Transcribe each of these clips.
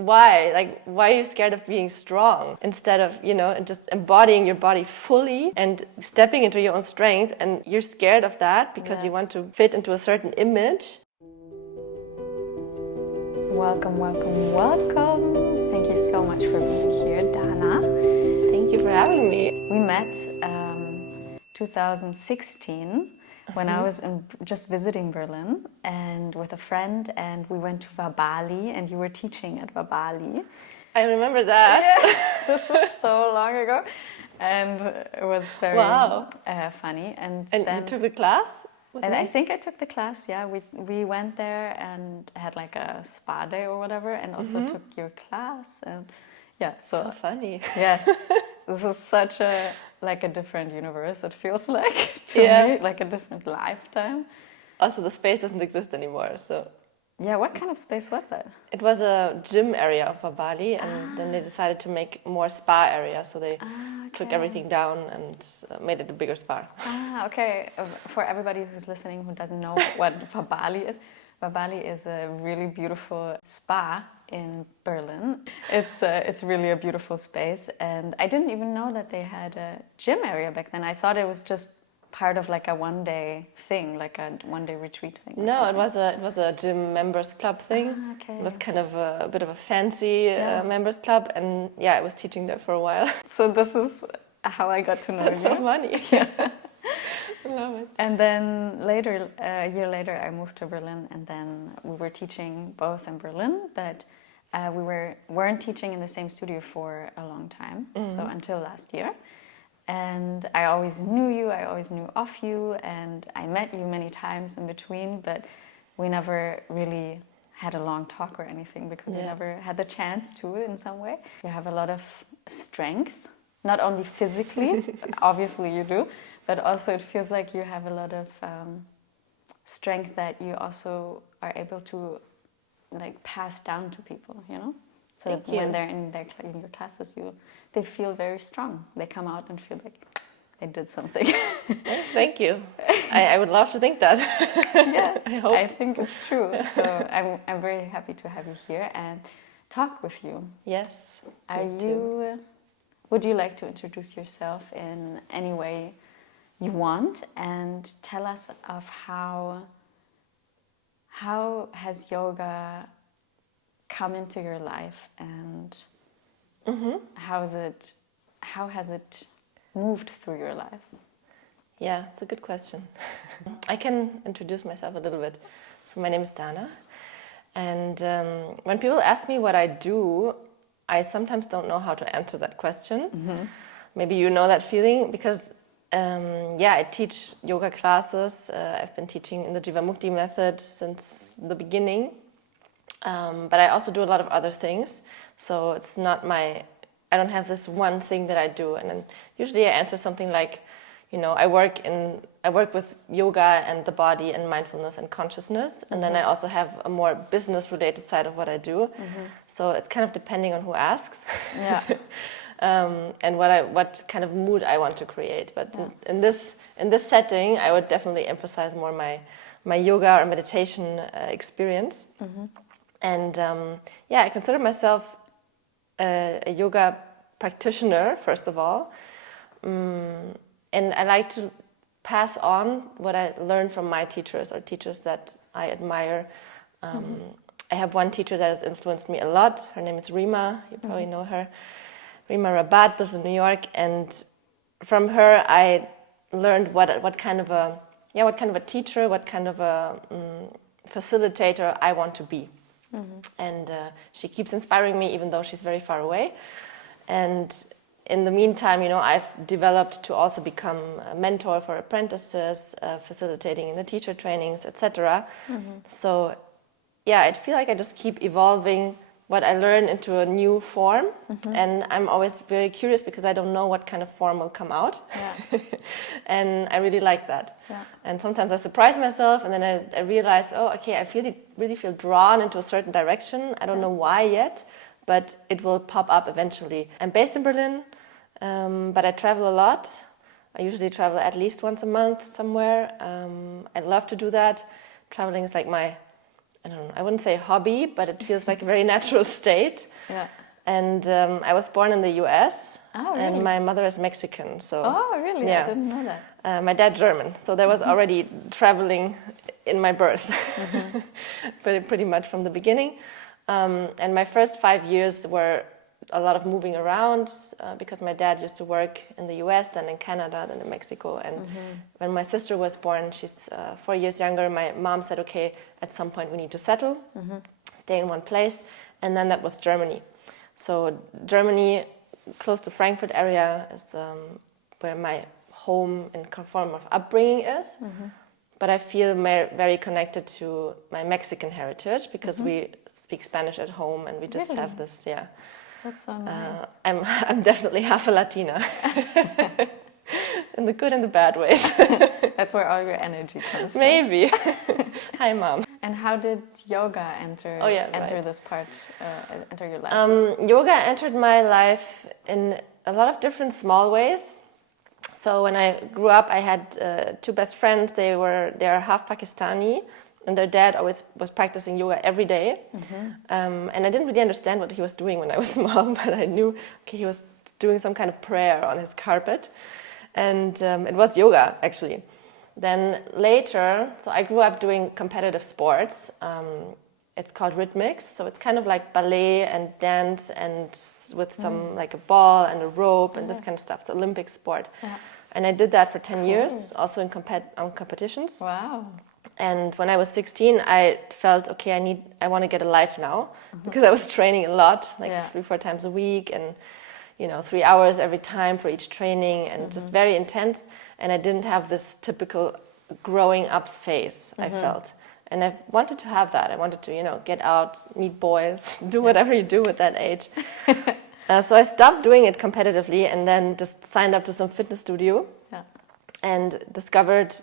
why? Like, why are you scared of being strong instead of, just embodying your body fully and stepping into your own strength? And you're scared of that because you want to fit into a certain image. Welcome, welcome, welcome. Thank you so much for being here, Dana. Thank you for having me. We met 2016 when I was just visiting Berlin and with a friend, and we went to Vabali, and you were teaching at Vabali. I remember that. Yeah. This was so long ago, and it was very funny. And then you took the class? And I think I took the class, yeah. We went there and had like a spa day or whatever, and also took your class. And yeah, so funny. Yes, this is such a different universe. It feels like to me, like a different lifetime. Also, the space doesn't exist anymore, so. Yeah, what kind of space was that? It was a gym area of Bali, and then they decided to make more spa area, so they took everything down and made it a bigger spa. Okay. For everybody who's listening who doesn't know what Vabali is a really beautiful spa in Berlin. It's really a beautiful space, and I didn't even know that they had a gym area back then. I thought it was just part of like a one-day thing, like a one-day retreat thing. No, it was a gym members club thing. Okay. It was kind of a bit of a fancy members club, and I was teaching there for a while. So this is how I got to know you. That's so funny. Yeah. I love it. And then later, a year later, I moved to Berlin, and then we were teaching both in Berlin, but we weren't teaching in the same studio for a long time, so until last year. And I always knew you, I always knew of you, and I met you many times in between, but we never really had a long talk or anything because we never had the chance to in some way. You have a lot of strength, not only physically, obviously you do, but also it feels like you have a lot of strength that you also are able to like pass down to people, So that when they're in your classes, they feel very strong. They come out and feel like they did something. Thank you. I would love to think that. Yes, I think it's true. So I'm very happy to have you here and talk with you. Yes. Would you like to introduce yourself in any way you want and tell us of how has yoga come into your life, and how has it moved through your life? Yeah, it's a good question. I can introduce myself a little bit. So my name is Dana, and when people ask me what I do, I sometimes don't know how to answer that question. Maybe you know that feeling, because I teach yoga classes. I've been teaching in the Jivamukti method since the beginning. But I also do a lot of other things, so it's not I don't have this one thing that I do. And then usually I answer something like, I work with yoga and the body and mindfulness and consciousness, and then I also have a more business-related side of what I do. So it's kind of depending on who asks. Yeah. And what kind of mood I want to create. But in this setting, I would definitely emphasize more my yoga or meditation experience. And I consider myself a yoga practitioner, first of all. And I like to pass on what I learned from my teachers or teachers that I admire. I have one teacher that has influenced me a lot. Her name is Rima. You probably know her. Rima Rabat lives in New York, and from her I learned what kind of a teacher, what kind of a facilitator I want to be. And she keeps inspiring me, even though she's very far away. And in the meantime, I've developed to also become a mentor for apprentices, facilitating in the teacher trainings, etc. So, I feel like I just keep evolving what I learn into a new form. And I'm always very curious because I don't know what kind of form will come out. And I really like that. And sometimes I surprise myself, and then I realize, I really feel drawn into a certain direction. I don't know why yet, but it will pop up eventually. I'm based in Berlin, but I travel a lot. I usually travel at least once a month somewhere. I love to do that. Traveling is like my I don't know, I wouldn't say hobby, but it feels like a very natural state. Yeah. And I was born in the US, Oh, really? and my mother is Mexican. So Oh, really? yeah. I didn't know that. My dad German, so there was already traveling in my birth, but pretty much from the beginning. And my first 5 years were a lot of moving around because my dad used to work in the US, then in Canada, then in Mexico. And when my sister was born, she's 4 years younger, my mom said, okay, at some point we need to settle, stay in one place. And then that was Germany. So Germany, close to Frankfurt area, is where my home and form of upbringing is. But I feel very connected to my Mexican heritage because we speak Spanish at home and we just have this, yeah. That's so nice. I'm definitely half a Latina. In the good and the bad ways. That's where all your energy comes from. Maybe. Hi, Mom. And how did yoga enter this part, enter your life? Yoga entered my life in a lot of different small ways. So when I grew up, I had 2 best friends. They are half Pakistani, and their dad always was practicing yoga every day. And I didn't really understand what he was doing when I was small, but I knew, okay, he was doing some kind of prayer on his carpet. And it was yoga, actually. Then later, so I grew up doing competitive sports. It's called rhythmics, so it's kind of like ballet and dance and with some like a ball and a rope and this kind of stuff. It's Olympic sport. Yeah. And I did that for 10 years, also in competitions. Wow. And when I was 16, I felt, okay, I want to get a life now because I was training a lot, like 3-4 times a week and 3 hours every time for each training and just very intense. And I didn't have this typical growing up phase, I felt. And I wanted to have that. I wanted to, get out, meet boys, do whatever you do at that age. So I stopped doing it competitively and then just signed up to some fitness studio and discovered,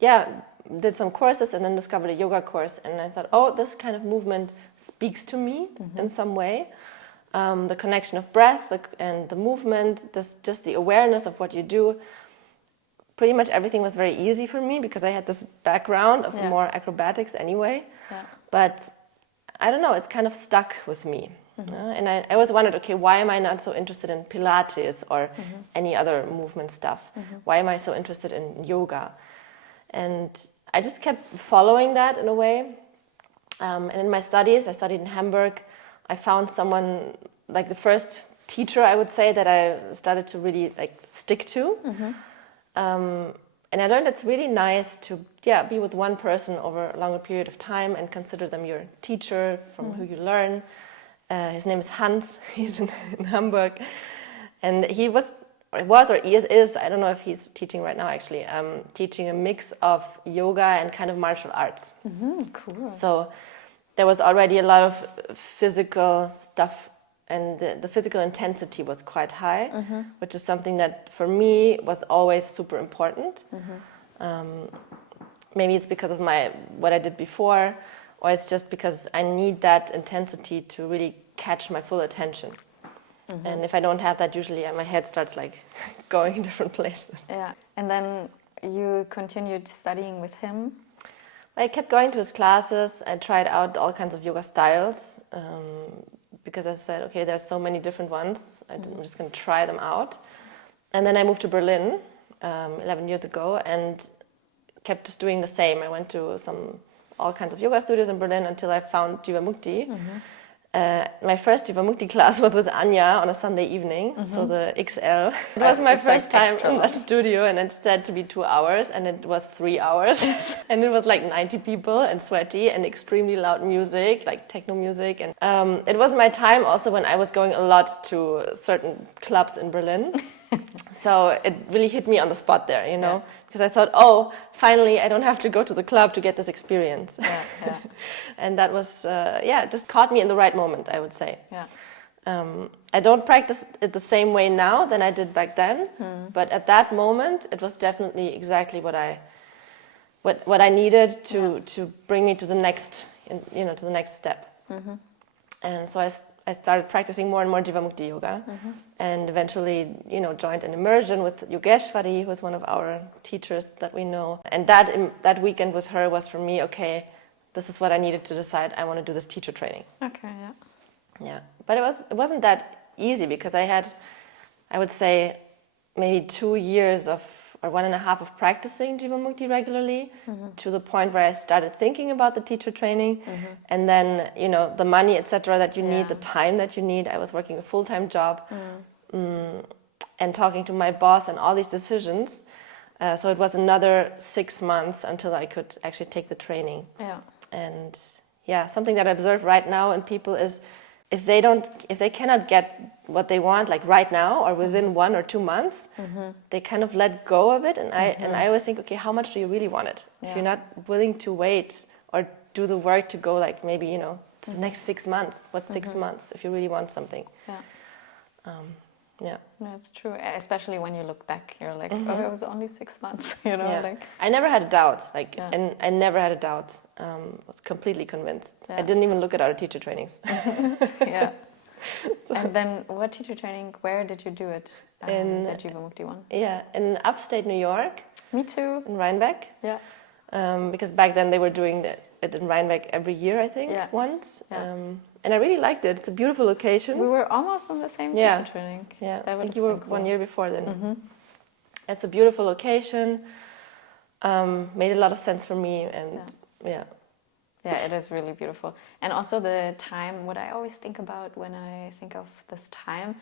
did some courses and then discovered a yoga course. And I thought, oh, this kind of movement speaks to me in some way. The connection of breath and the movement, just the awareness of what you do. Pretty much everything was very easy for me because I had this background of more acrobatics anyway. Yeah. But I don't know, it's kind of stuck with me. And I always wondered, okay, why am I not so interested in Pilates or any other movement stuff? Why am I so interested in yoga? And I just kept following that in a way. And in my studies, I studied in Hamburg. I found someone, like the first teacher, I would say, that I started to really stick to. And I learned it's really nice to be with one person over a longer period of time and consider them your teacher from who you learn. His name is Hans. He's in Hamburg, and he is, I don't know if he's teaching right now actually, teaching a mix of yoga and kind of martial arts. Cool. So there was already a lot of physical stuff, and the physical intensity was quite high, which is something that for me was always super important. Maybe it's because of what I did before, or it's just because I need that intensity to really catch my full attention. And if I don't have that, usually my head starts going in different places. Yeah. And then you continued studying with him? I kept going to his classes. I tried out all kinds of yoga styles because I said, okay, there's so many different ones. I'm just going to try them out. And then I moved to Berlin 11 years ago and kept just doing the same. I went to all kinds of yoga studios in Berlin until I found Jivamukti. My first Jivamukti class was with Anya on a Sunday evening, so the XL. It was my first time in that studio, and it said to be 2 hours, and it was 3 hours. And it was 90 people and sweaty and extremely loud music, like techno music. And it was my time also when I was going a lot to certain clubs in Berlin. So it really hit me on the spot there, because I thought, oh, finally I don't have to go to the club to get this experience. And that was, just caught me in the right moment, I would say. I don't practice it the same way now than I did back then, but at that moment it was definitely exactly what I needed to bring me to the next, to the next step. And so I started practicing more and more Jivamukti yoga, and eventually, joined an immersion with Yogeshwari, who was one of our teachers that we know. And that weekend with her was for me, okay, this is what I needed to decide. I want to do this teacher training. Okay, yeah. Yeah, but it wasn't that easy because I would say maybe 2 years or 1.5 of practicing Jivamukti regularly to the point where I started thinking about the teacher training, and then the money, etc., that you need, the time that you need. I was working a full-time job and talking to my boss and all these decisions. So it was another 6 months until I could actually take the training. Yeah. And something that I observe right now in people is if they cannot get what they want like right now or within 1 or 2 months, they kind of let go of it. And I always think, okay, how much do you really want it? If you're not willing to wait or do the work to go like maybe to the next 6 months. What's 6 months if you really want something? Yeah, that's true. Especially when you look back, you're like, oh, it was only 6 months. Like I never had a doubt. And I never had a doubt. I was completely convinced. I didn't even look at other teacher trainings. Yeah. And then, what teacher training? Where did you do it? In the Jivamukti one. Yeah, in upstate New York. Me too. In Rhinebeck. Yeah. Because back then they were doing it in Rhinebeck every year, I think, once. Yeah. And I really liked it. It's a beautiful location. We were almost on the same teacher training. Yeah, I think you were cool. 1 year before then. It's a beautiful location. Made a lot of sense for me, and Yeah, it is really beautiful. And also the time, what I always think about when I think of this time,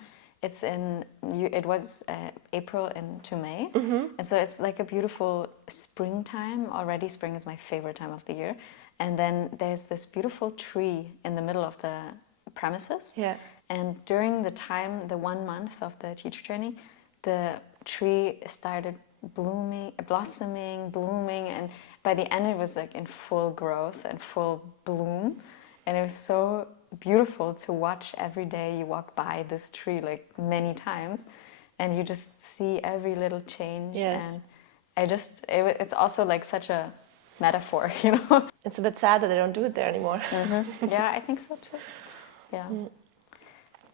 it was April into May. And so it's like a beautiful springtime. Already spring is my favorite time of the year. And then there's this beautiful tree in the middle of the premises. Yeah. And during the time, the 1 month of the teacher training, the tree started blossoming, blooming, and by the end it was like in full growth and full bloom, and it was so beautiful to watch. Every day you walk by this tree like many times, and you just see every little change. Yes. And it's also like such a metaphor, It's a bit sad that they don't do it there anymore. Yeah, I think so too. Yeah.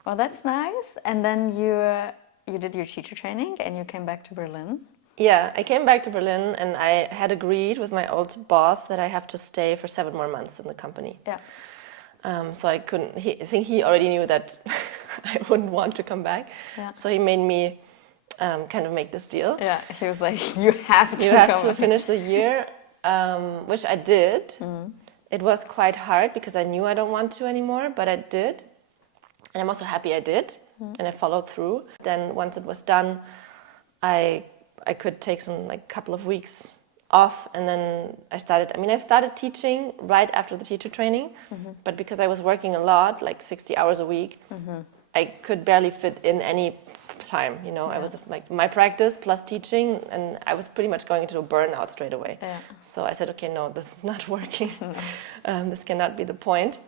Well, that's nice. And then you did your teacher training and you came back to Berlin. Yeah, I came back to Berlin and I had agreed with my old boss that I have to stay for 7 more months in the company. Yeah. So I couldn't. I think he already knew that I wouldn't want to come back. Yeah. So he made me kind of make this deal. Yeah, he was like, you have to finish the year, which I did. It was quite hard because I knew I don't want to anymore, but I did. And I'm also happy I did, and I followed through. Then once it was done, I could take some couple of weeks off, and then I started teaching right after the teacher training, but because I was working a lot, like 60 hours a week, I could barely fit in any time, I was like my practice plus teaching, and I was pretty much going into a burnout straight away. Yeah. So I said, okay, no, this is not working. This cannot be the point.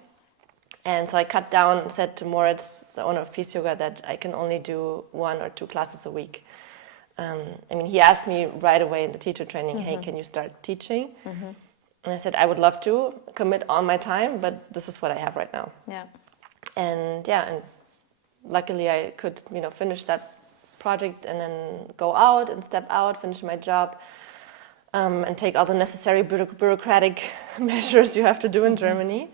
And so I cut down and said to Moritz, the owner of Peace Yoga, that I can only do 1 or 2 classes a week. He asked me right away in the teacher training, hey, can you start teaching? And I said, I would love to commit all my time, but this is what I have right now. Yeah. And luckily I could, finish that project and then go out and step out, finish my job, and take all the necessary bureaucratic measures you have to do in Germany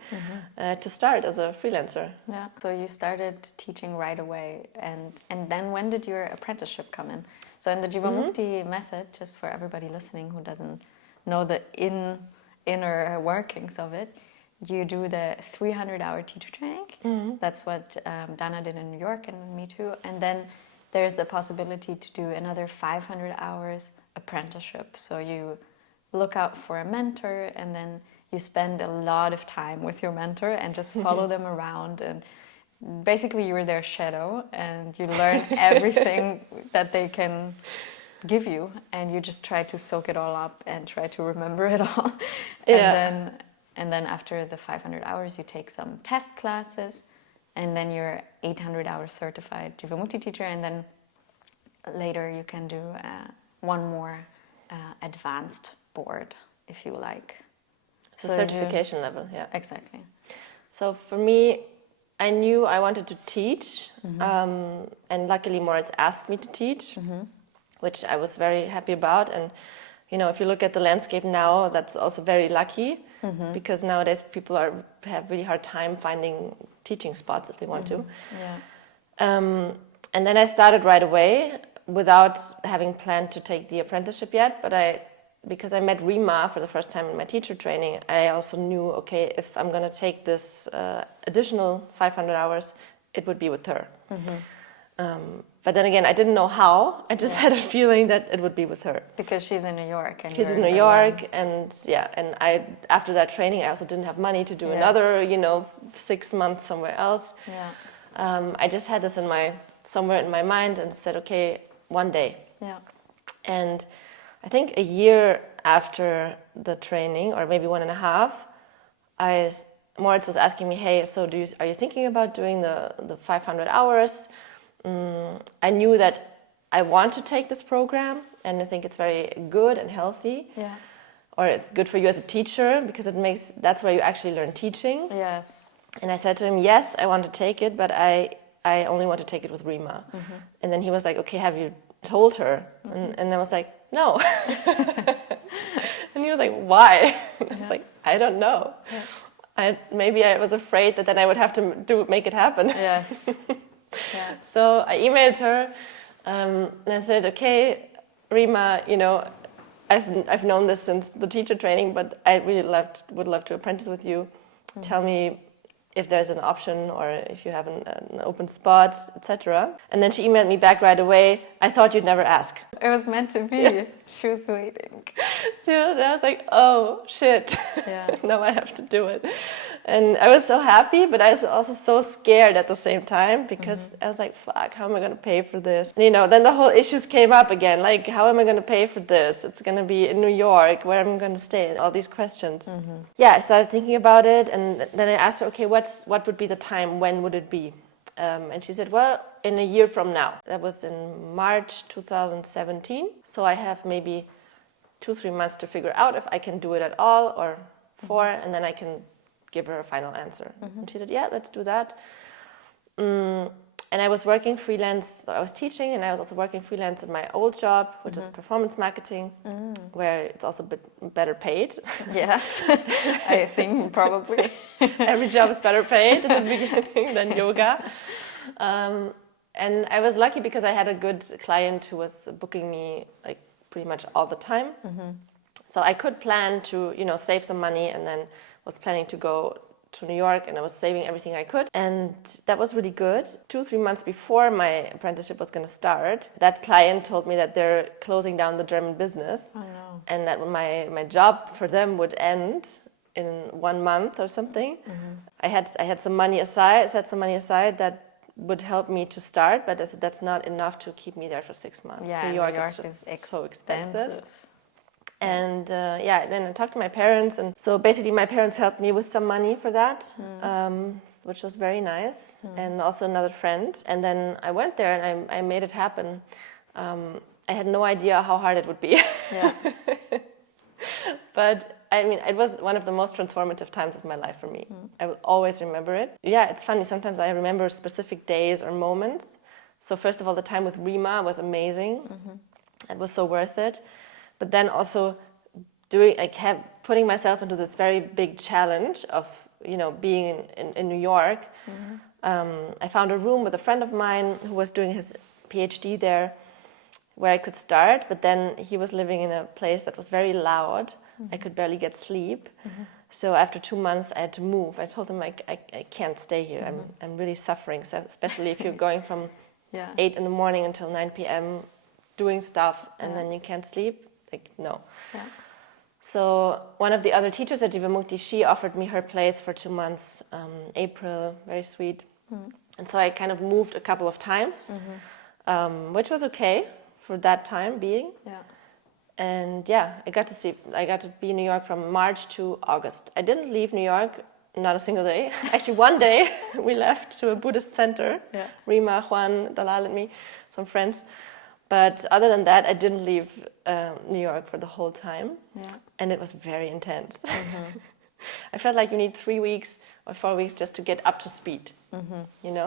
to start as a freelancer. Yeah. So you started teaching right away, and then when did your apprenticeship come in? So in the Jivamukti method, just for everybody listening who doesn't know the inner workings of it, you do the 300-hour teacher training. That's what Dana did in New York, and me too. And then there's the possibility to do another 500 hours apprenticeship. So you look out for a mentor, and then you spend a lot of time with your mentor and just follow them around, and basically you're their shadow, and you learn everything that they can give you, and you just try to soak it all up and try to remember it all. And then after the 500 hours you take some test classes, and then you're 800 hours certified Jivamukti teacher, and then later you can do one more advanced board if you like. So certification level, yeah. Exactly. So for me, I knew I wanted to teach, and luckily Moritz asked me to teach, which I was very happy about. And if you look at the landscape now, that's also very lucky. because nowadays people have really hard time finding teaching spots if they want to. And then I started right away without having planned to take the apprenticeship yet, but because I met Rima for the first time in my teacher training, I also knew, okay, if I'm going to take this additional 500 hours, it would be with her. But then again, I didn't know how. I just had a feeling that it would be with her. Because she's in New York. And she's in New York, and I after that training, I also didn't have money to do another, 6 months somewhere else. I just had this somewhere in my mind and said, okay, one day. And I think a year after the training, or maybe 1.5, Moritz was asking me, hey, so are you thinking about doing the 500 hours? I knew that I want to take this program, and I think it's very good and healthy. Or it's good for you as a teacher, because that's where you actually learn teaching. And I said to him, yes, I want to take it, but I only want to take it with Rima. And then he was like, okay, have you told her? And I was like, no. And he was like, why? I was like, I don't know. Maybe I was afraid that then I would have to make it happen. So I emailed her and I said, okay, Rima, I've known this since the teacher training, but I really would love to apprentice with you. Tell me if there's an option or if you have an open spot, etc. And then she emailed me back right away. I thought you'd never ask. It was meant to be. She was waiting. And I was like, oh, shit. Now I have to do it. And I was so happy, but I was also so scared at the same time, because I was like, fuck, how am I going to pay for this? Then the whole issues came up again. Like, how am I going to pay for this? It's going to be in New York. Where am I going to stay? All these questions. I started thinking about it, and then I asked her, okay, what would be the time? When would it be? And she said, well, in a year from now. That was in March 2017. So I have maybe 2-3 months to figure out if I can do it at all, or 4, and then I can give her a final answer. And she said, yeah, let's do that. And I was working freelance. So I was teaching, and I was also working freelance in my old job, which is performance marketing, where it's also a bit better paid. Yes, I think probably. Every job is better paid in the beginning than yoga. And I was lucky because I had a good client who was booking me like pretty much all the time. So I could plan to, save some money, and then was planning to go to New York, and I was saving everything I could. And that was really good. 2-3 months before my apprenticeship was going to start, that client told me that they're closing down the German business. Oh, no. And that my job for them would end in 1 month or something. I had some money aside, that would help me to start, but that's not enough to keep me there for 6 months. New York is just so expensive. And then I talked to my parents, and so basically my parents helped me with some money for that, which was very nice, and also another friend. And then I went there and I made it happen. I had no idea how hard it would be. But I mean, it was one of the most transformative times of my life for me. I will always remember it. Yeah, it's funny, sometimes I remember specific days or moments. So first of all, the time with Rima was amazing. It was so worth it. But then also putting myself into this very big challenge of, being in New York. I found a room with a friend of mine who was doing his PhD there, where I could start, but then he was living in a place that was very loud. I could barely get sleep. So after 2 months, I had to move. I told him I can't stay here. I'm really suffering, so especially if you're going from 8 in the morning until 9 p.m. doing stuff, and then you can't sleep. No. So one of the other teachers at Jivamukti, she offered me her place for 2 months, April, very sweet. And so I kind of moved a couple of times, which was okay for that time being. And I got to be in New York from March to August. I didn't leave New York, not a single day. Actually, one day we left to a Buddhist center, Rima, Juan, Dalal, and me, some friends. But other than that, I didn't leave New York for the whole time. And it was very intense. I felt like you need 3 weeks or 4 weeks just to get up to speed, to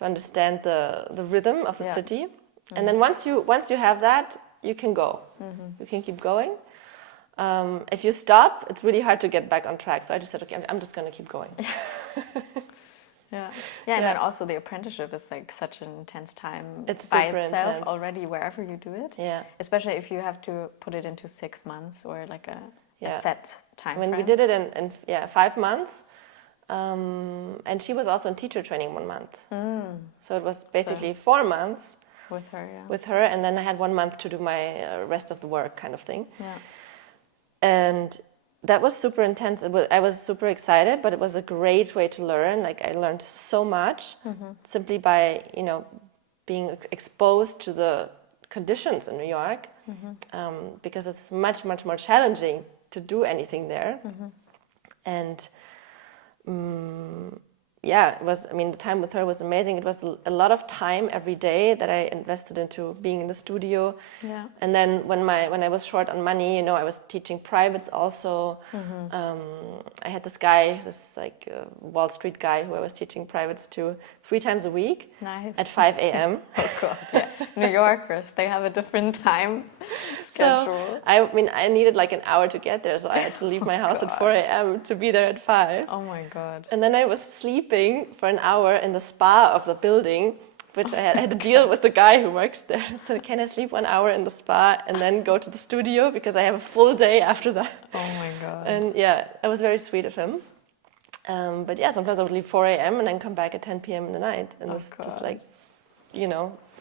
understand the rhythm of the city. And then once you have that, you can go. You can keep going. If you stop, it's really hard to get back on track. So I just said, okay, I'm just going to keep going. Yeah, and then also the apprenticeship is like such an intense time It's by super itself intense. already, wherever you do it. Yeah. Especially if you have to put it into 6 months or like a set time frame. We did it in 5 months. And she was also in teacher training 1 month. So it was basically 4 months with her, and then I had 1 month to do my rest of the work kind of thing. Yeah. And that was super intense. I was super excited, but it was a great way to learn. Like I learned so much simply by being exposed to the conditions in New York, because it's much more challenging to do anything there. And it was, the time with her was amazing. It was a lot of time every day that I invested into being in the studio. Yeah. And then when I was short on money, I was teaching privates also. I had this guy, Wall Street guy who I was teaching privates to 3 times a week. Nice. At 5 a.m. Oh God, yeah. New Yorkers, they have a different time schedule. So, I needed like an hour to get there, so I had to leave my house at 4 a.m. to be there at 5. Oh my God. And then I was sleeping for an hour in the spa of the building, which I had to deal with the guy who works there. So can I sleep 1 hour in the spa and then go to the studio because I have a full day after that? Oh my God. And yeah, it was very sweet of him. But yeah, sometimes I would leave 4 a.m. and then come back at 10 p.m. in the night. And it was just like,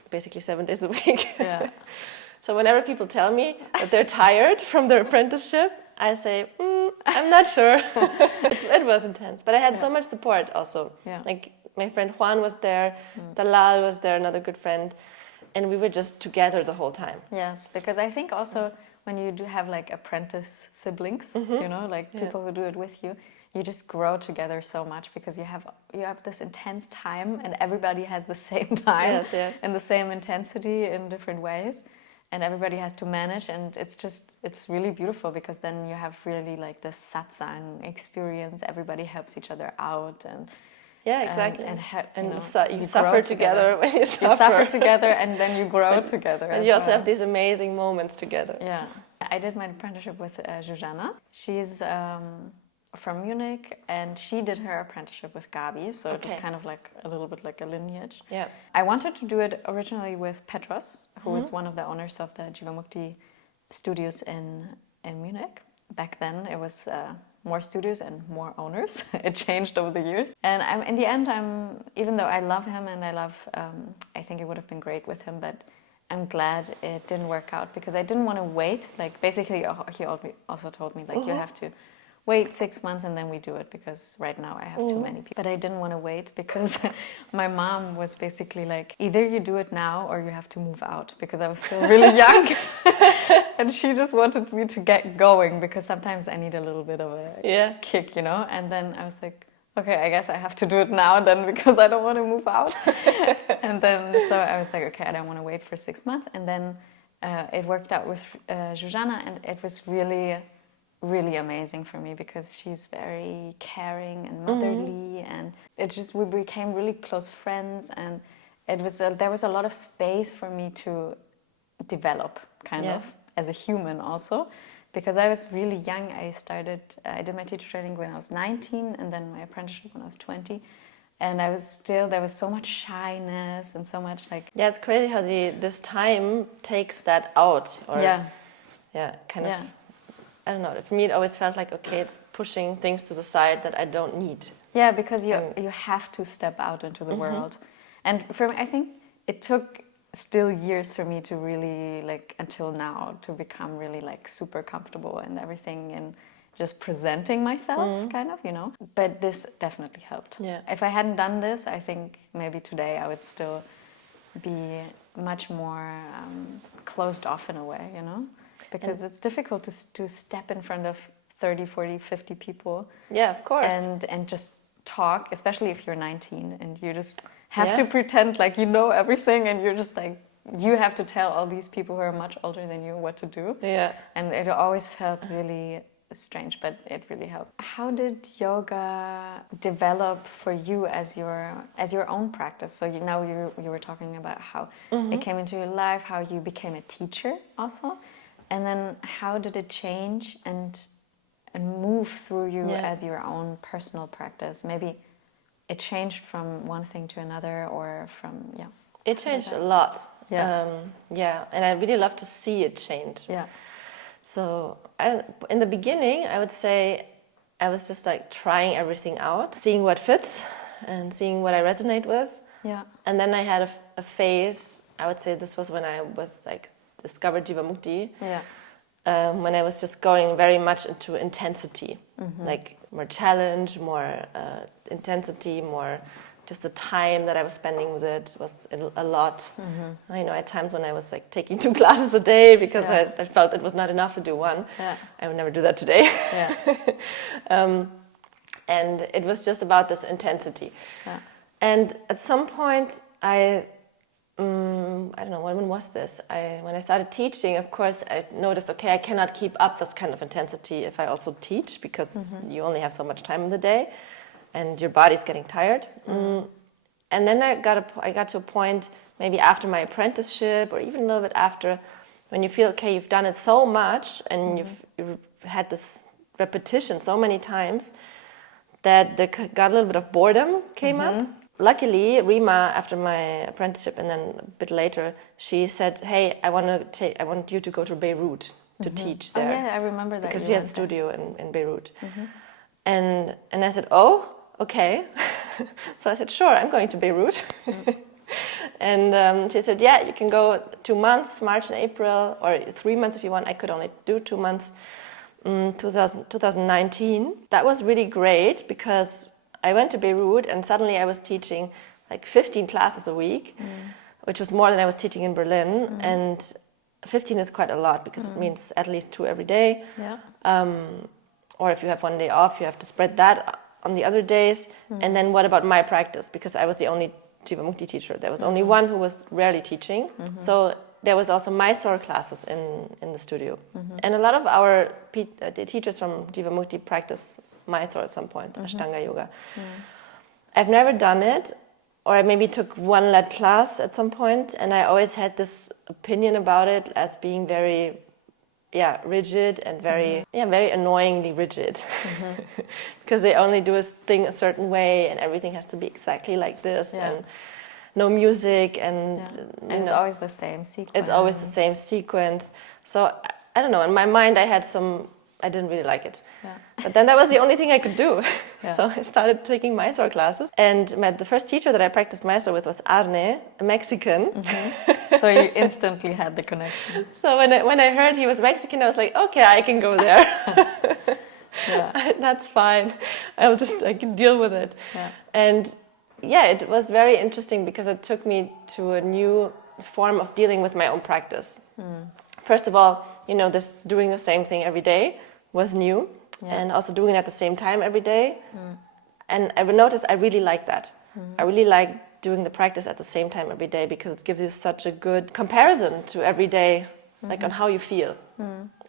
basically 7 days a week. Yeah. So whenever people tell me that they're tired from their apprenticeship, I say, I'm not sure. It was intense. But I had so much support also. Yeah. Like my friend Juan was there, Dalal was there, another good friend. And we were just together the whole time. Yes, because I think also when you do have like apprentice siblings, people who do it with you, you just grow together so much because you have this intense time and everybody has the same time and the same intensity in different ways, and everybody has to manage, and it's really beautiful because then you have really like this satsang experience. Everybody helps each other out, and exactly. You suffer together when you suffer. You suffer together and then you grow together. And you also have these amazing moments together. Yeah. I did my apprenticeship with Zuzana. She's from Munich, and she did her apprenticeship with Gabi, so it was kind of like a little bit like a lineage. Yeah. I wanted to do it originally with Petros, who is one of the owners of the Jivamukti studios in Munich. Back then it was more studios and more owners. It changed over the years. And in the end, even though I love him and I think it would have been great with him, but I'm glad it didn't work out because I didn't want to wait. Like basically, he also told me like you have to wait 6 months and then we do it because right now I have too many people. But I didn't want to wait because my mom was basically like, either you do it now or you have to move out, because I was still really young. And she just wanted me to get going because sometimes I need a little bit of a kick, And then I was like, okay, I guess I have to do it now then because I don't want to move out. And then so I was like, okay, I don't want to wait for 6 months. And then it worked out with Zuzana, and it was really amazing for me because she's very caring and motherly, and we became really close friends, and there was a lot of space for me to develop kind of as a human also, because I was really young. I did my teacher training when I was 19 and then my apprenticeship when I was 20, and there was so much shyness and so much like... Yeah, it's crazy how this time takes that out. Kind of... I don't know, for me it always felt like, okay, it's pushing things to the side that I don't need. Yeah, because you have to step out into the world. And for me, I think it took still years for me to really, like, until now, to become really, like, super comfortable and everything and just presenting myself, kind of, But this definitely helped. Yeah. If I hadn't done this, I think maybe today I would still be much more closed off in a way, Because it's difficult to step in front of 30, 40, 50 people. Yeah, of course. And just talk, especially if you're 19 and you just have to pretend like you know everything, and you're just like, you have to tell all these people who are much older than you what to do. Yeah. And it always felt really strange, but it really helped. How did yoga develop for you as your own practice? So now you were talking about how it came into your life, how you became a teacher also. And then how did it change and move through you as your own personal practice? Maybe it changed from one thing to another, or from It changed a lot. Yeah. And I really love to see it change. Yeah. So in the beginning, I would say I was just like trying everything out, seeing what fits and seeing what I resonate with. Yeah. And then I had a phase, I would say this was when I was like discovered Jivamukti. Yeah. When I was just going very much into intensity, like more challenge, more intensity, more just the time that I was spending with it was a lot. You know, at times when I was like taking 2 classes a day because I felt it was not enough to do one. Yeah. I would never do that today. Yeah. And it was just about this intensity. Yeah. And at some point, I don't know, when was this? When I started teaching, of course, I noticed, okay, I cannot keep up this kind of intensity if I also teach, because you only have so much time in the day and your body's getting tired. And then I got to a point, maybe after my apprenticeship or even a little bit after, when you feel, okay, you've done it so much and you've had this repetition so many times that there got a little bit of boredom came up. Luckily, Rima, after my apprenticeship and then a bit later, she said, "Hey, I want you to go to Beirut to teach there." Oh yeah, I remember that. Because she has a studio in Beirut. And I said, "Oh, okay." So I said, "Sure, I'm going to Beirut." And she said, "Yeah, you can go 2 months, March and April, or 3 months if you want." I could only do 2 months. 2019. That was really great because I went to Beirut and suddenly I was teaching like 15 classes a week, which was more than I was teaching in Berlin. And 15 is quite a lot because it means at least 2 every day. Yeah. Or if you have 1 day off, you have to spread that on the other days. And then what about my practice? Because I was the only Jivamukti teacher. There was only one who was rarely teaching. So there was also Mysore classes in the studio. And a lot of our the teachers from Jivamukti practice Mysore at some point, Ashtanga Yoga. I've never done it, or I maybe took 1 lead class at some point, and I always had this opinion about it as being very rigid and very annoyingly rigid. Because they only do a thing a certain way and everything has to be exactly like this. And no music, and it's always the same sequence. It's always the same sequence. So I don't know. In my mind, I didn't really like it. Yeah. But then that was the only thing I could do. Yeah. So I started taking Mysore classes, and the first teacher that I practiced Mysore with was Arne, a Mexican. So you instantly had the connection. So when I heard he was Mexican, I was like, okay, I can go there. That's fine. I can deal with it. Yeah. And it was very interesting because it took me to a new form of dealing with my own practice. First of all, this doing the same thing every day was new, and also doing it at the same time every day. And I noticed I really like that. I really like doing the practice at the same time every day because it gives you such a good comparison to every day, like on how you feel.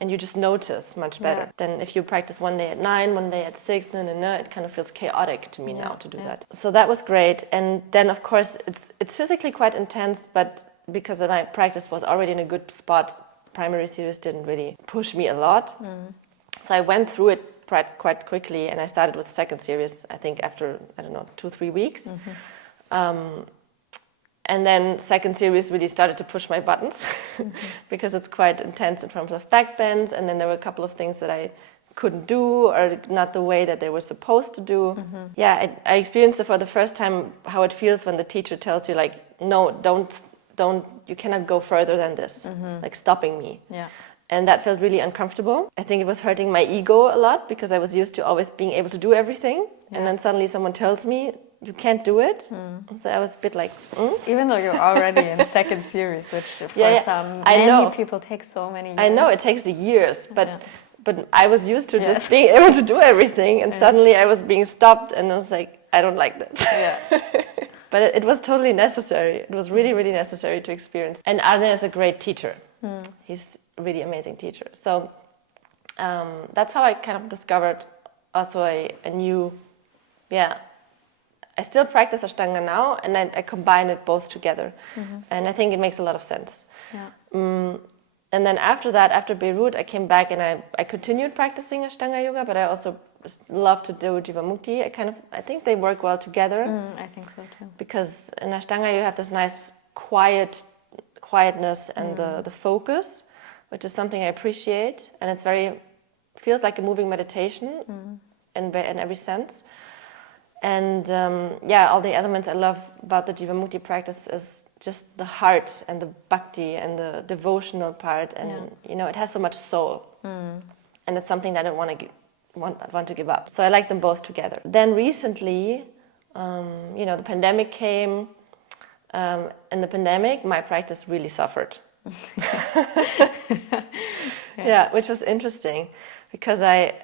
And you just notice much better than if you practice 1 day at 9, 1 day at 6, it kind of feels chaotic to me now to do that. So that was great. And then of course it's physically quite intense, but because my practice was already in a good spot, primary series didn't really push me a lot. So I went through it quite quickly, and I started with the second series, I think after, 2-3 weeks. And then second series really started to push my buttons because it's quite intense in terms of back bends, and then there were a couple of things that I couldn't do or not the way that they were supposed to do. I experienced it for the first time how it feels when the teacher tells you like, no, don't, you cannot go further than this, like stopping me. And that felt really uncomfortable. I think it was hurting my ego a lot because I was used to always being able to do everything. And then suddenly someone tells me, you can't do it. So I was a bit like, Even though you're already in second series, which for some many people takes so many years. I know, it takes the years, but I was used to just being able to do everything, and suddenly I was being stopped, and I was like, I don't like this. But it was totally necessary. It was really, really necessary to experience. And Arne is a great teacher. He's a really amazing teacher. So that's how I kind of discovered also a new, I still practice Ashtanga now, and I combine it both together. And I think it makes a lot of sense. And then after that, after Beirut, I came back and I continued practicing Ashtanga yoga, but I also love to do Jivamukti. I think they work well together. I think so too. Because in Ashtanga you have this nice quietness and the focus, which is something I appreciate, and it's feels like a moving meditation in every sense. And all the elements I love about the Jivamukti practice is just the heart and the bhakti and the devotional part, and it has so much soul, and it's something that I don't want to give up. So I like them both together. Then recently, the pandemic came. In the pandemic, my practice really suffered. Which was interesting, because I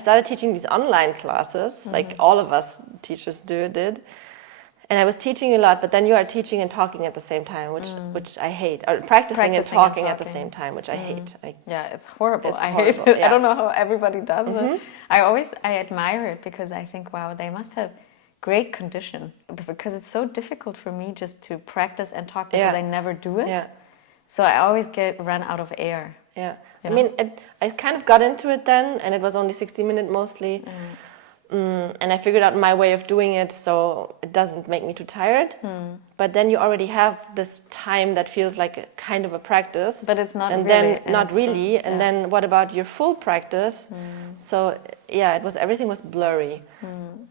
started teaching these online classes, like all of us teachers did. And I was teaching a lot, but then you are teaching and talking at the same time, which I hate. Or practicing and talking at the same time, which I hate. It's horrible. I hate horrible. it. Yeah. I don't know how everybody does it. I admire it, because I think, wow, they must have great condition, because it's so difficult for me just to practice and talk, because I never do it. Yeah. So I always run out of air. Yeah. I mean, I kind of got into it then, and it was only 60-minute mostly. And I figured out my way of doing it, so it doesn't make me too tired. But then you already have this time that feels like a kind of a practice. But it's not and really. Then not really. And then what about your full practice? So everything was blurry,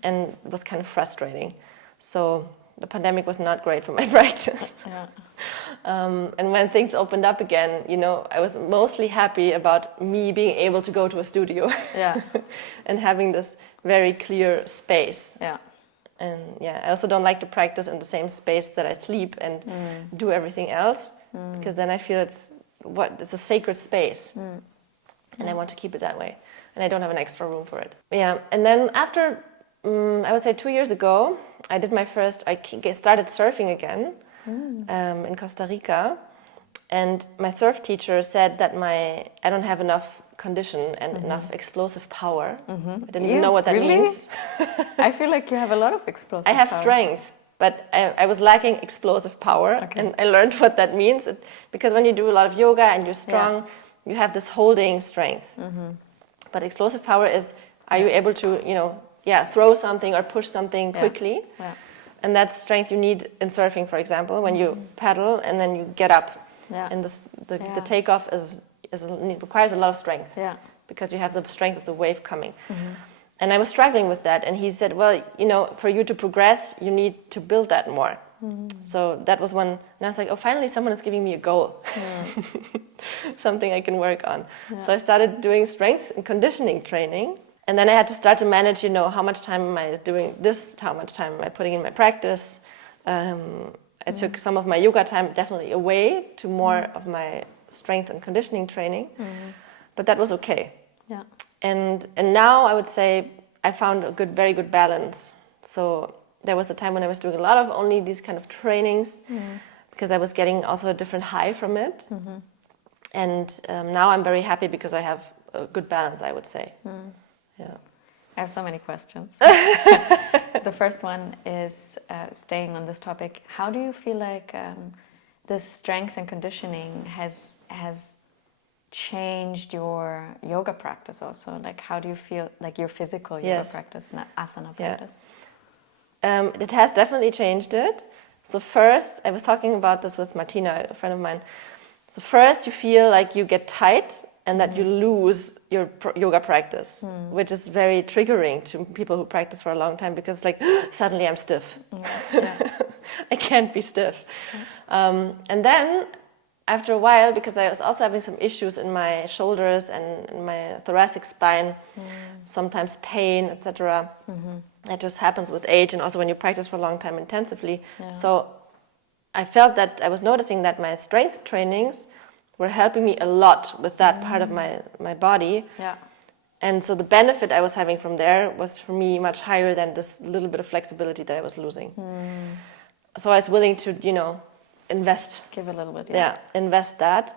and it was kind of frustrating. So the pandemic was not great for my practice. And when things opened up again, I was mostly happy about me being able to go to a studio. And having this very clear space. And I also don't like to practice in the same space that I sleep and do everything else, because then I feel it's a sacred space, and I want to keep it that way, and I don't have an extra room for it. And then after I would say 2 years ago, I started surfing again in Costa Rica, and my surf teacher said that I don't have enough condition and enough explosive power. I didn't even know what that means. I feel like you have a lot of explosive power. I have strength, but I was lacking explosive power, and I learned what that means, because when you do a lot of yoga and you're strong, you have this holding strength. But explosive power is, are you able to, throw something or push something quickly? And that's strength you need in surfing, for example, when you paddle and then you get up. And the takeoff requires a lot of strength, because you have the strength of the wave coming. And I was struggling with that, and he said, well, for you to progress, you need to build that more. So that was one, and I was like, oh, finally someone is giving me a goal, something I can work on. So I started doing strength and conditioning training, and then I had to start to manage, how much time am I doing this, how much time am I putting in my practice. I took some of my yoga time definitely away to more of my strength and conditioning training, but that was okay. And now I would say I found a very good balance. So there was a time when I was doing a lot of only these kind of trainings, because I was getting also a different high from it. And now I'm very happy because I have a good balance, I would say. I have so many questions. The first one is staying on this topic. How do you feel like this strength and conditioning has changed your yoga practice also? Like, how do you feel like your physical yoga practice, not asana practice? It has definitely changed it. So first, I was talking about this with Martina, a friend of mine. So first you feel like you get tight and that you lose your yoga practice, which is very triggering to people who practice for a long time, because like, suddenly I'm stiff. I can't be stiff. And then after a while, because I was also having some issues in my shoulders and in my thoracic spine, sometimes pain, etc. That just happens with age, and also when you practice for a long time intensively. So I felt that I was noticing that my strength trainings were helping me a lot with that part of my body. And so the benefit I was having from there was for me much higher than this little bit of flexibility that I was losing. So I was willing to, invest. Give a little bit. Invest that.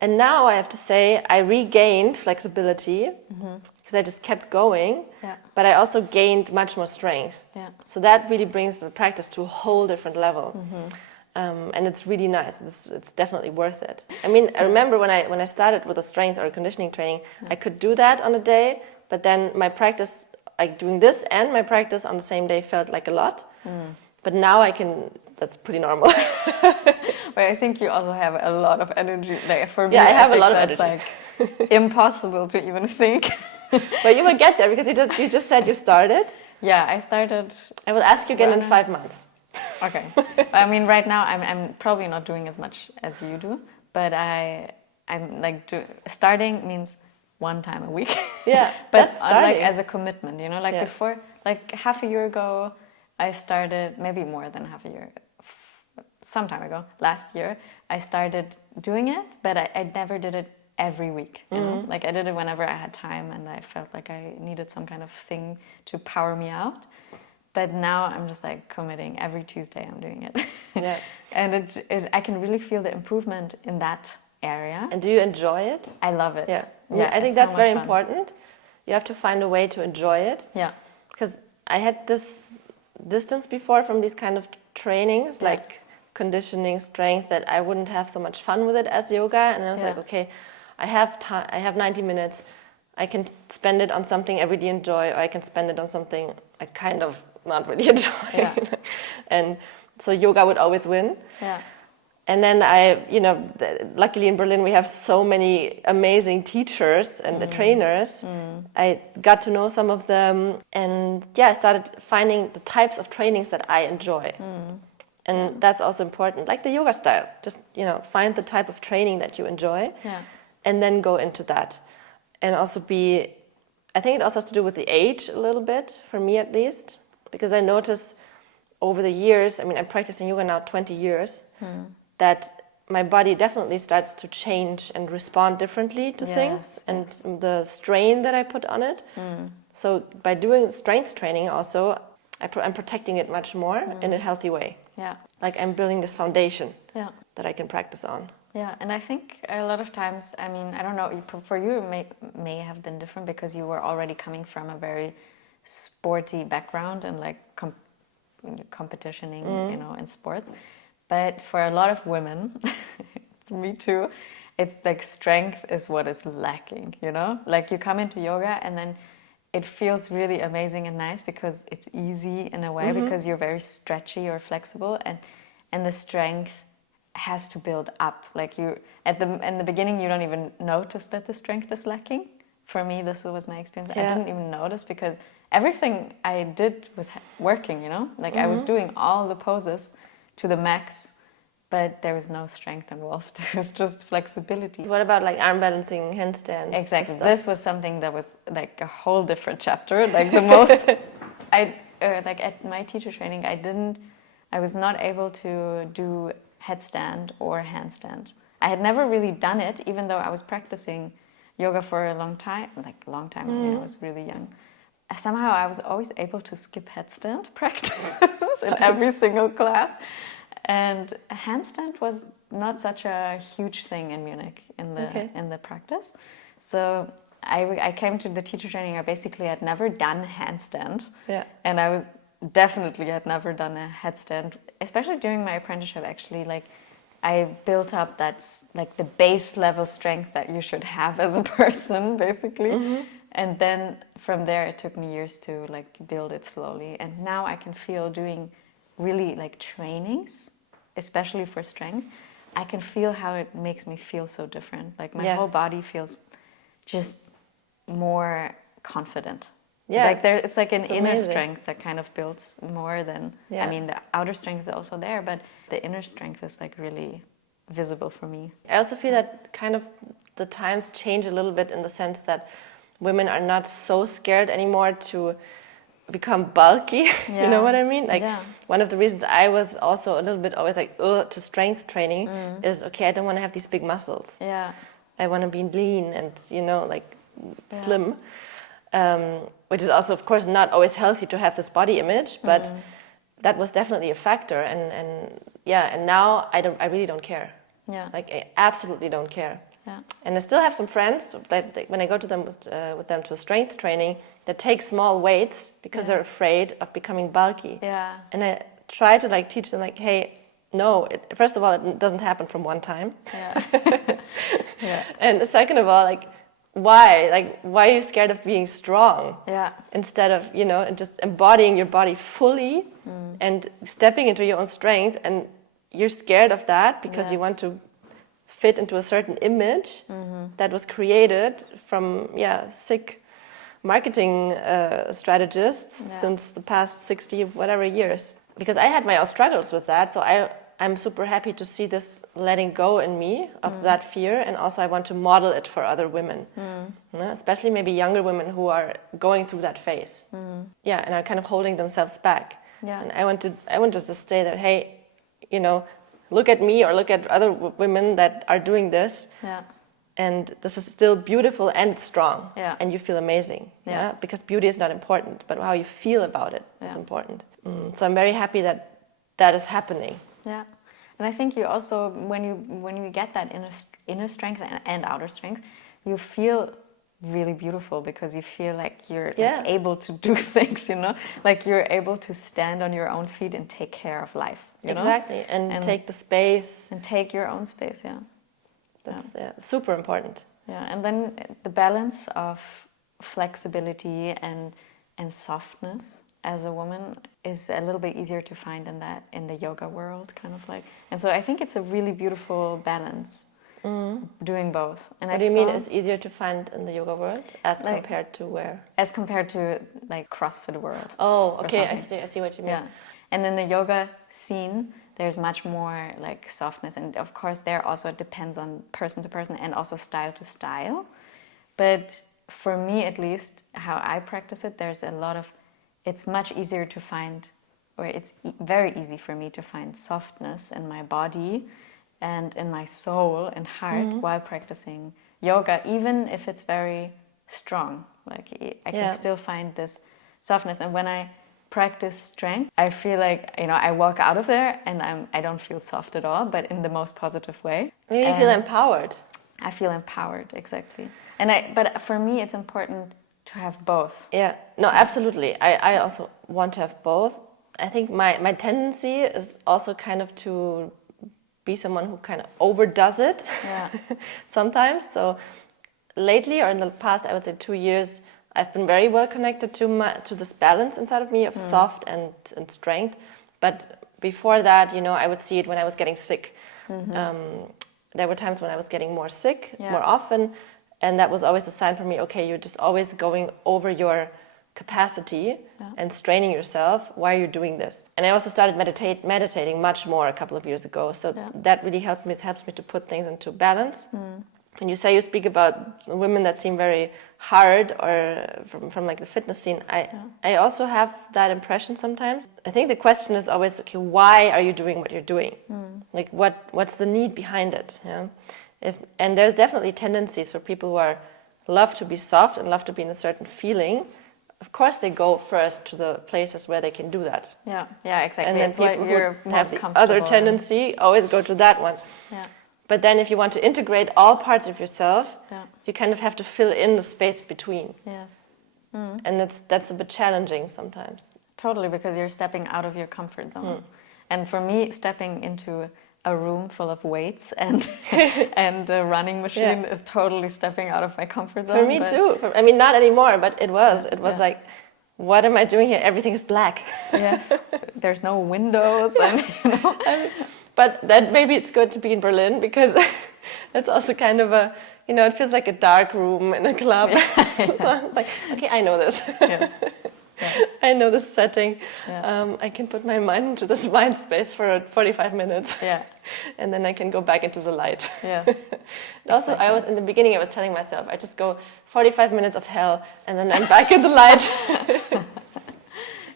And now I have to say I regained flexibility because I just kept going, but I also gained much more strength. So that really brings the practice to a whole different level. And it's really nice. It's definitely worth it. I mean, I remember when I started with a strength or conditioning training, I could do that on a day, but then my practice, like doing this and my practice on the same day felt like a lot. But now that's pretty normal. But I think you also have a lot of energy. Like for me, Yeah, I have a think lot of that's energy. like impossible to even think. But you will get there because you just said you started. Yeah, I started. I will ask you again in 5 months. Okay. I mean, right now I'm probably not doing as much as you do, but I'm like starting means 1 time a week. Yeah, but that's starting. like as a commitment, you know, like before, like half a year ago, I started, maybe more than half a year, some time ago, last year, I started doing it, but I never did it every week, you know? Like I did it whenever I had time and I felt like I needed some kind of thing to power me out. But now I'm just like committing every Tuesday I'm doing it. Yeah. And I can really feel the improvement in that area. And do you enjoy it? I love it. Yeah. I think that's very important. You have to find a way to enjoy it. Yeah. Because I had this distance before from these kind of trainings, like conditioning, strength, that I wouldn't have so much fun with it as yoga. And I was like, okay, I have 90 minutes. I can spend it on something I really enjoy, or I can spend it on something I kind of not really enjoy. Yeah. And so yoga would always win. Yeah. And then luckily in Berlin we have so many amazing teachers and the trainers. I got to know some of them, and I started finding the types of trainings that I enjoy. And that's also important, like the yoga style. Just, find the type of training that you enjoy, and then go into that. And also I think it also has to do with the age a little bit, for me at least, because I noticed over the years, I mean, I'm practicing yoga now 20 years, that my body definitely starts to change and respond differently to things, and the strain that I put on it. So by doing strength training also, I'm protecting it much more in a healthy way. Yeah. Like I'm building this foundation that I can practice on. Yeah, and I think a lot of times, I mean, I don't know, for you it may have been different because you were already coming from a very sporty background and like competitioning, in sports. But for a lot of women, me too, it's like strength is what is lacking, Like you come into yoga and then it feels really amazing and nice because it's easy in a way, because you're very stretchy or flexible, and the strength has to build up. Like in the beginning, you don't even notice that the strength is lacking. For me, this was my experience. I didn't even notice because everything I did was working, Like I was doing all the poses to the max, but there was no strength involved. There was just flexibility. What about like arm balancing, handstands? Exactly. This was something that was like a whole different chapter. Like the most, like at my teacher training, I was not able to do headstand or handstand. I had never really done it, even though I was practicing yoga for a long time. I mean, I was really young. Somehow I was always able to skip headstand practice in every single class. And handstand was not such a huge thing in Munich in the practice. So I came to the teacher training. I basically had never done handstand. Yeah. And I definitely had never done a headstand, especially during my apprenticeship. Actually, like I built up that's like the base level strength that you should have as a person, basically. And then from there, it took me years to like build it slowly. And now I can feel doing really like trainings, especially for strength. I can feel how it makes me feel so different. Like my whole body feels just more confident. Yeah, like it's like an inner strength that kind of builds more than, I mean, the outer strength is also there, but the inner strength is like really visible for me. I also feel that kind of the times change a little bit in the sense that women are not so scared anymore to become bulky. You know what I mean? Like one of the reasons I was also a little bit always like to strength training is, okay, I don't want to have these big muscles. Yeah, I want to be lean and like slim. Which is also, of course, not always healthy to have this body image, but that was definitely a factor. And now I really don't care. Yeah, like I absolutely don't care. Yeah, and I still have some friends that when I go to them with them to a strength training, that take small weights because they're afraid of becoming bulky. Yeah, and I try to like teach them like, hey, no, first of all, it doesn't happen from one time. Yeah. Yeah. And second of all, like, why? Like, why are you scared of being strong? Yeah. Instead of, and just embodying your body fully and stepping into your own strength. And you're scared of that because you want to fit into a certain image that was created from, sick marketing strategists since the past 60 whatever years. Because I had my own struggles with that, so I'm super happy to see this letting go in me of that fear, and also I want to model it for other women, especially maybe younger women who are going through that phase, and are kind of holding themselves back. And I want to just say that, hey, look at me or look at other women that are doing this. And this is still beautiful and strong, and you feel amazing, because beauty is not important, but how you feel about it is important. So I'm very happy that that is happening. Yeah, and I think you also, when you get that inner strength and outer strength, you feel really beautiful because you feel like you're like able to do things, like you're able to stand on your own feet and take care of life. Exactly, and take the space. And take your own space, That's super important. Yeah, and then the balance of flexibility and softness as a woman is a little bit easier to find in the yoga world, kind of like. And so I think it's a really beautiful balance, doing both. And what do you mean it's easier to find in the yoga world as compared to where? As compared to like CrossFit world. Oh, okay, I see what you mean. Yeah, and in the yoga scene, there's much more like softness, and of course there also it depends on person to person and also style to style. But for me, at least, how I practice it, it's much easier to find, or it's very easy for me to find softness in my body and in my soul and heart while practicing yoga, even if it's very strong. Like I can still find this softness, and when I practice strength, I feel like I walk out of there and I don't feel soft at all, but in the most positive way. Maybe you feel empowered. I feel empowered, exactly. But for me, it's important to have both. Yeah, no, absolutely. I also want to have both. I think my tendency is also kind of to be someone who kind of overdoes it sometimes. So lately, or in the past, I would say 2 years, I've been very well connected to this balance inside of me of soft and strength. But before that, I would see it when I was getting sick. There were times when I was getting more sick, more often, and that was always a sign for me, okay, you're just always going over your capacity and straining yourself. Why are you doing this? And I also started meditating much more a couple of years ago. So that really helps me to put things into balance. And you say you speak about women that seem very hard, or from like the fitness scene. I also have that impression sometimes. I think the question is always, okay, why are you doing what you're doing? Like what's the need behind it? And there's definitely tendencies for people who love to be soft and love to be in a certain feeling. Of course, they go first to the places where they can do that. Yeah, exactly. And then it's people who have the other tendency always go to that one. Yeah. But then if you want to integrate all parts of yourself, you kind of have to fill in the space between. Yes. And that's a bit challenging sometimes. Totally, because you're stepping out of your comfort zone. And for me, stepping into a room full of weights and a running machine is totally stepping out of my comfort zone. For me too. I mean, not anymore, but it was. It was like, what am I doing here? Everything is black. Yes. There's no windows and But that maybe it's good to be in Berlin, because it's also kind of it feels like a dark room in a club. So it's like, okay, I know this. I know this setting. I can put my mind into this mind space for 45 minutes. And then I can go back into the light. Also, exactly. In the beginning, I was telling myself, I just go 45 minutes of hell, and then I'm back in the light.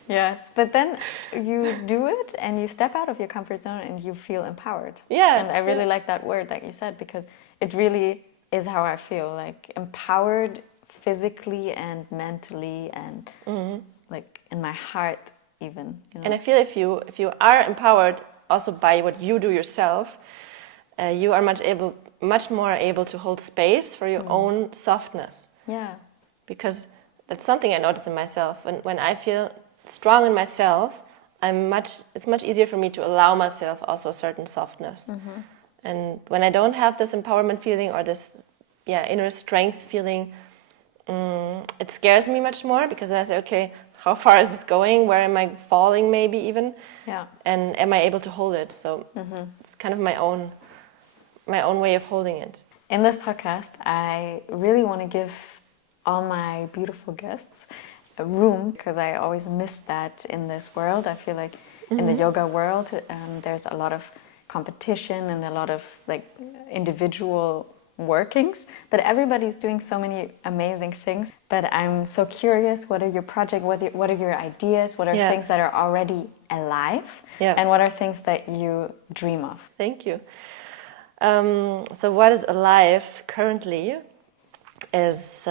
Yes, but then you do it and you step out of your comfort zone and you feel empowered. And I really like that word that you said, because it really is how I feel, like empowered physically and mentally and like in my heart even. And I feel if you are empowered also by what you do yourself, you are much more able to hold space for your own softness. Because that's something I notice in myself. When I feel strong in myself, it's much easier for me to allow myself also a certain softness. And when I don't have this empowerment feeling or this inner strength feeling, it scares me much more, because then I say, okay, how far is this going? Where am I falling maybe even? Yeah. And am I able to hold it? So it's kind of my own way of holding it. In this podcast, I really want to give all my beautiful guests a room, because I always miss that in this world. I feel like in the yoga world, there's a lot of competition and a lot of like individual workings, but everybody's doing so many amazing things. But I'm so curious, what are your projects, what are your ideas, what are things that are already alive, and what are things that you dream of? Thank you. So what is alive currently is,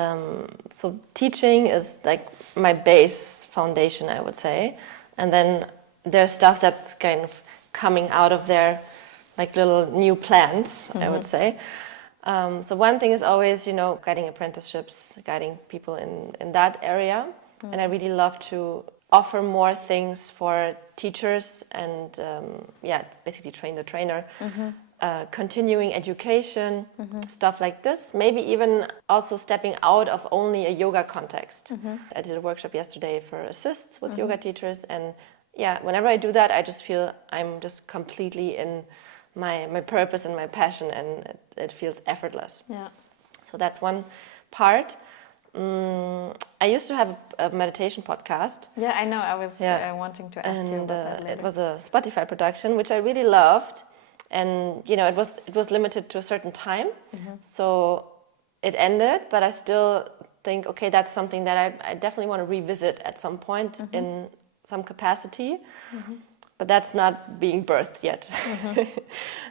so teaching is like my base foundation, I would say. And then there's stuff that's kind of coming out of there, like little new plants, I would say. So one thing is always, guiding apprenticeships, guiding people in that area. And I really love to offer more things for teachers and, basically train the trainer. Continuing education, stuff like this. Maybe even also stepping out of only a yoga context. I did a workshop yesterday for assists with yoga teachers, and whenever I do that, I just feel I'm just completely in my purpose and my passion, and it feels effortless. Yeah. So that's one part. I used to have a meditation podcast. Yeah, I know. I was wanting to ask you about that later. It was a Spotify production, which I really loved. And it was limited to a certain time, so it ended. But I still think, okay, that's something that I definitely want to revisit at some point in some capacity. But that's not being birthed yet.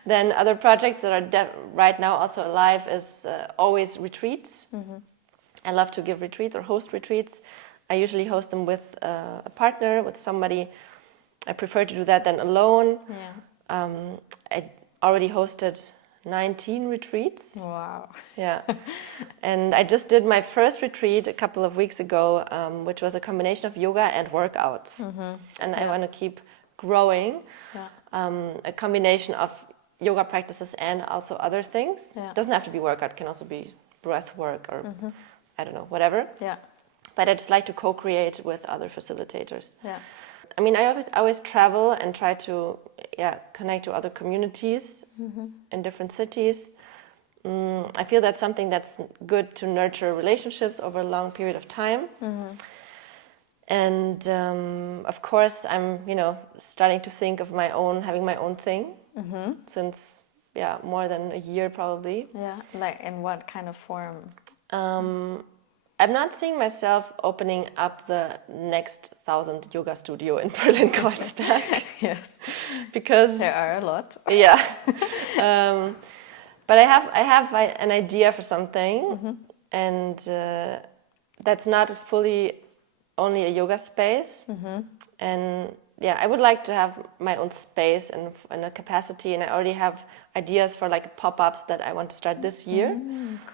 Then other projects that are right now also alive is always retreats. I love to give retreats or host retreats. I usually host them with a partner, with somebody. I prefer to do that than alone. I already hosted 19 retreats. Wow. Yeah. And I just did my first retreat a couple of weeks ago, which was a combination of yoga and workouts. And I want to keep growing a combination of yoga practices and also other things. It doesn't have to be workout, it can also be breath work or I don't know, whatever. Yeah. But I just like to co-create with other facilitators. Yeah. I mean, I always travel and try to connect to other communities in different cities. I feel that's something that's good to nurture relationships over a long period of time. And of course, I'm starting to think of having my own thing since more than a year probably. Yeah, like in what kind of form? I'm not seeing myself opening up the next 1,000 yoga studio in Berlin-Kreuzberg. Yes, because there are a lot. Yeah, but I have an idea for something, and that's not fully only a yoga space. And I would like to have my own space and a capacity, and I already have ideas for like pop-ups that I want to start this year.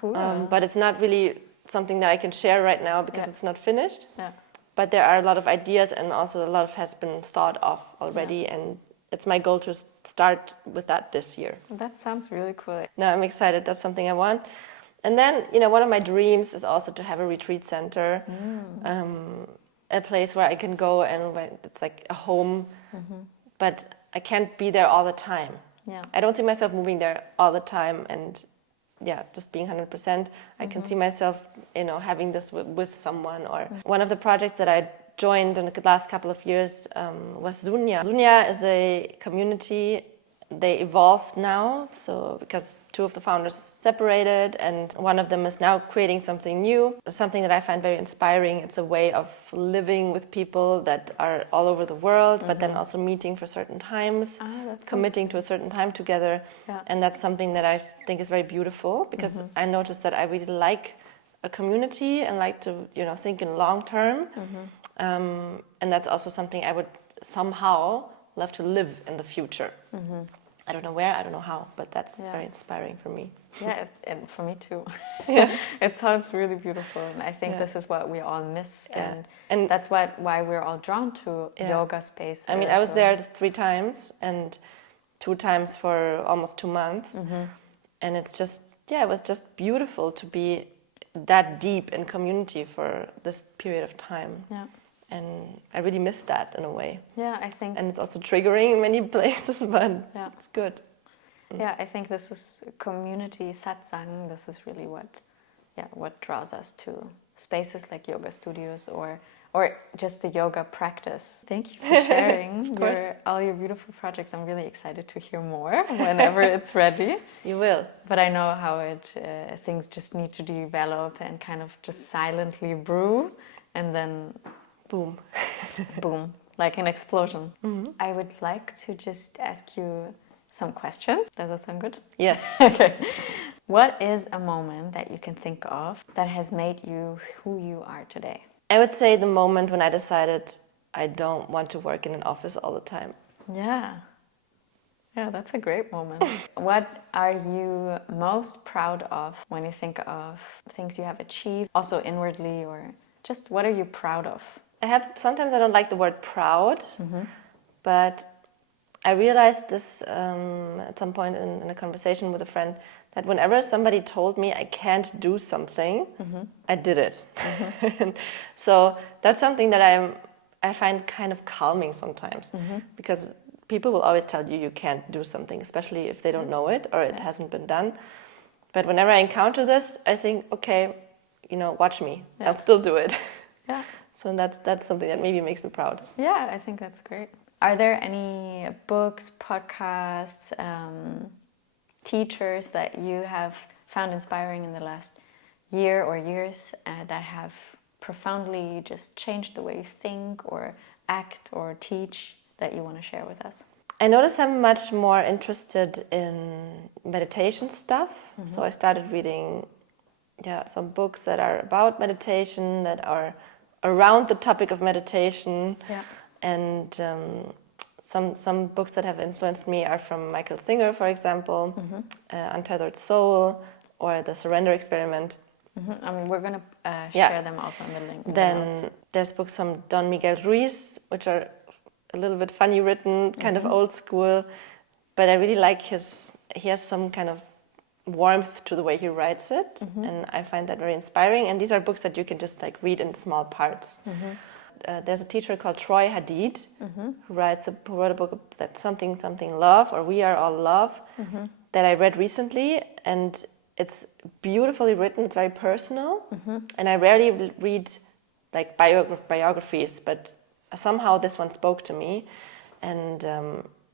Cool. But it's not really something that I can share right now because it's not finished. Yeah. But there are a lot of ideas, and also a lot has been thought of already, and it's my goal to start with that this year. That sounds really cool. No, I'm excited. That's something I want. And then, one of my dreams is also to have a retreat center, a place where I can go and where it's like a home, but I can't be there all the time. Yeah. I don't see myself moving there all the time and just being 100%. I can see myself, having this with someone. Or one of the projects that I joined in the last couple of years was Zunya. Zunya is a community. They evolved now, so because two of the founders separated, and one of them is now creating something new, something that I find very inspiring. It's a way of living with people that are all over the world, but then also meeting for certain times, committing to a certain time together. Yeah. And that's something that I think is very beautiful, because I noticed that I really like a community and like to, think in long term. And that's also something I would somehow love to live in the future. I don't know where, I don't know how, but that's very inspiring for me. Yeah, and for me too. It sounds really beautiful, and I think this is what we all miss, and that's why we're all drawn to yoga space. I mean, I was there 3 times, and 2 times for almost 2 months, and it's just it was just beautiful to be that deep in community for this period of time. Yeah. And I really miss that in a way. Yeah, I think. And it's also triggering in many places, but it's good. Yeah, I think this is community satsang. This is really what draws us to spaces like yoga studios or just the yoga practice. Thank you for sharing all your beautiful projects. I'm really excited to hear more whenever it's ready. You will. But I know how things just need to develop and kind of just silently brew, and then boom. Boom, like an explosion. I would like to just ask you some questions. Does that sound good? Yes. Okay. What is a moment that you can think of that has made you who you are today? I would say the moment when I decided I don't want to work in an office all the time. Yeah. Yeah, that's a great moment. What are you most proud of when you think of things you have achieved, also inwardly, or just what are you proud of? Sometimes I don't like the word proud, but I realized this at some point in a conversation with a friend, that whenever somebody told me I can't do something, I did it. So that's something that I find kind of calming sometimes, because people will always tell you can't do something, especially if they don't know it or it hasn't been done. But whenever I encounter this, I think, okay, watch me. I'll still do it. Yeah. So that's something that maybe makes me proud. Yeah, I think that's great. Are there any books, podcasts, teachers that you have found inspiring in the last year or years that have profoundly just changed the way you think or act or teach that you want to share with us? I notice I'm much more interested in meditation stuff. So I started reading some books that are about meditation, that are around the topic of meditation. Yeah. And some books that have influenced me are from Michael Singer, for example, Untethered Soul, or The Surrender Experiment. I mean, we're going to share them also in the link. Then there's books from Don Miguel Ruiz, which are a little bit funny written, kind of old school, but I really like he has some kind of warmth to the way he writes it, and I find that very inspiring. And these are books that you can just read in small parts. There's a teacher called Troy Hadeed who wrote a book that's something love, or We Are All Love, that I read recently, and it's beautifully written. It's very personal, and I rarely read biographies, but somehow this one spoke to me, and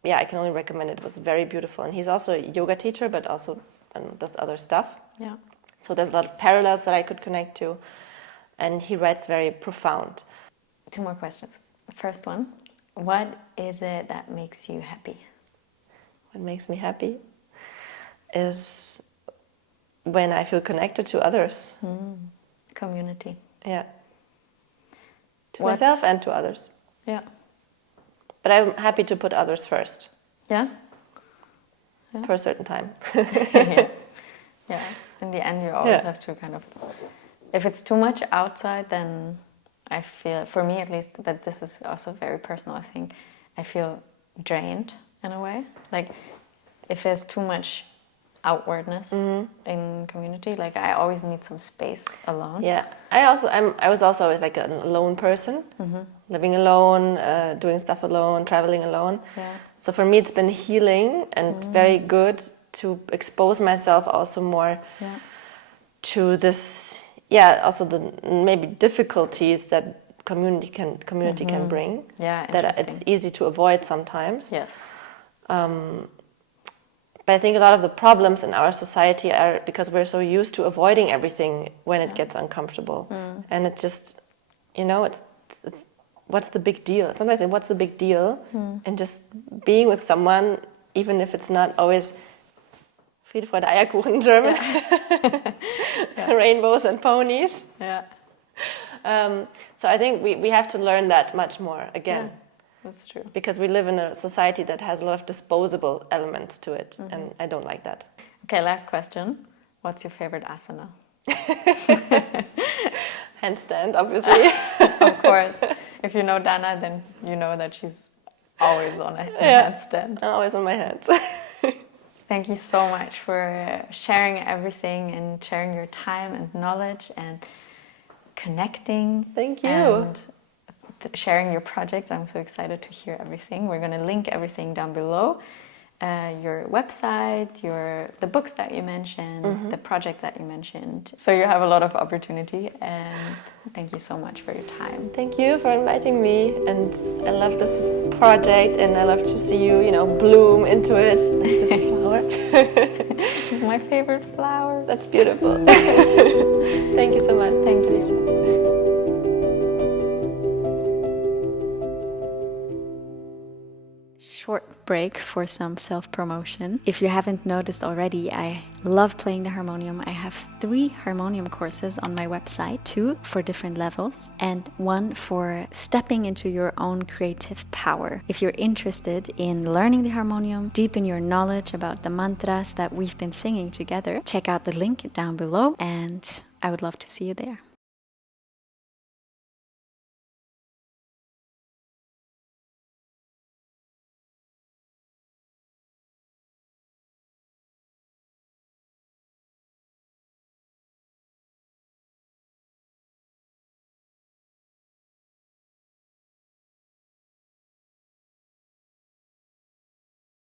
I can only recommend it. It was very beautiful, and he's also a yoga teacher, but also does other stuff. Yeah. So there's a lot of parallels that I could connect to, and he writes very profound. 2 more questions. First one, what is it that makes you happy? What makes me happy is when I feel connected to others. Community. Yeah. To myself and to others. Yeah. But I'm happy to put others first. Yeah? For a certain time. Yeah. In the end, you always have to kind of... If it's too much outside, then I feel, for me at least, but this is also very personal, I think, I feel drained in a way. Like, if there's too much outwardness in community, I always need some space alone. Yeah, I was also always an alone person, living alone, doing stuff alone, traveling alone. Yeah. So for me, it's been healing and very good to expose myself also more to this. Yeah, also the maybe difficulties that community can bring. Yeah, that it's easy to avoid sometimes. Yes. But I think a lot of the problems in our society are because we're so used to avoiding everything when it gets uncomfortable, and it just, it's what's the big deal? Sometimes I say, what's the big deal? And just being with someone, even if it's not always Friede, Freude, Eierkuchen in German, rainbows and ponies. Yeah. So I think we have to learn that much more again. That's true. Because we live in a society that has a lot of disposable elements to it, and I don't like that. Okay, last question. What's your favorite asana? Handstand, obviously. Of course. If you know Dana, then you know that she's always on a handstand. Always on my hands. Thank you so much for sharing everything and sharing your time and knowledge and connecting. Thank you. And sharing your project. I'm so excited to hear everything. We're going to link everything down below. Your website, the books that you mentioned, the project that you mentioned. So you have a lot of opportunity, and thank you so much for your time. Thank you for inviting me, and I love this project, and I love to see you, bloom into it, like this flower. It's my favorite flower. That's beautiful. Thank you so much. Thank you. Short break for some self-promotion. If you haven't noticed already, I love playing the harmonium. I have 3 harmonium courses on my website, 2 for different levels and 1 for stepping into your own creative power. If you're interested in learning the harmonium, deepen your knowledge about the mantras that we've been singing together, check out the link down below, and I would love to see you there.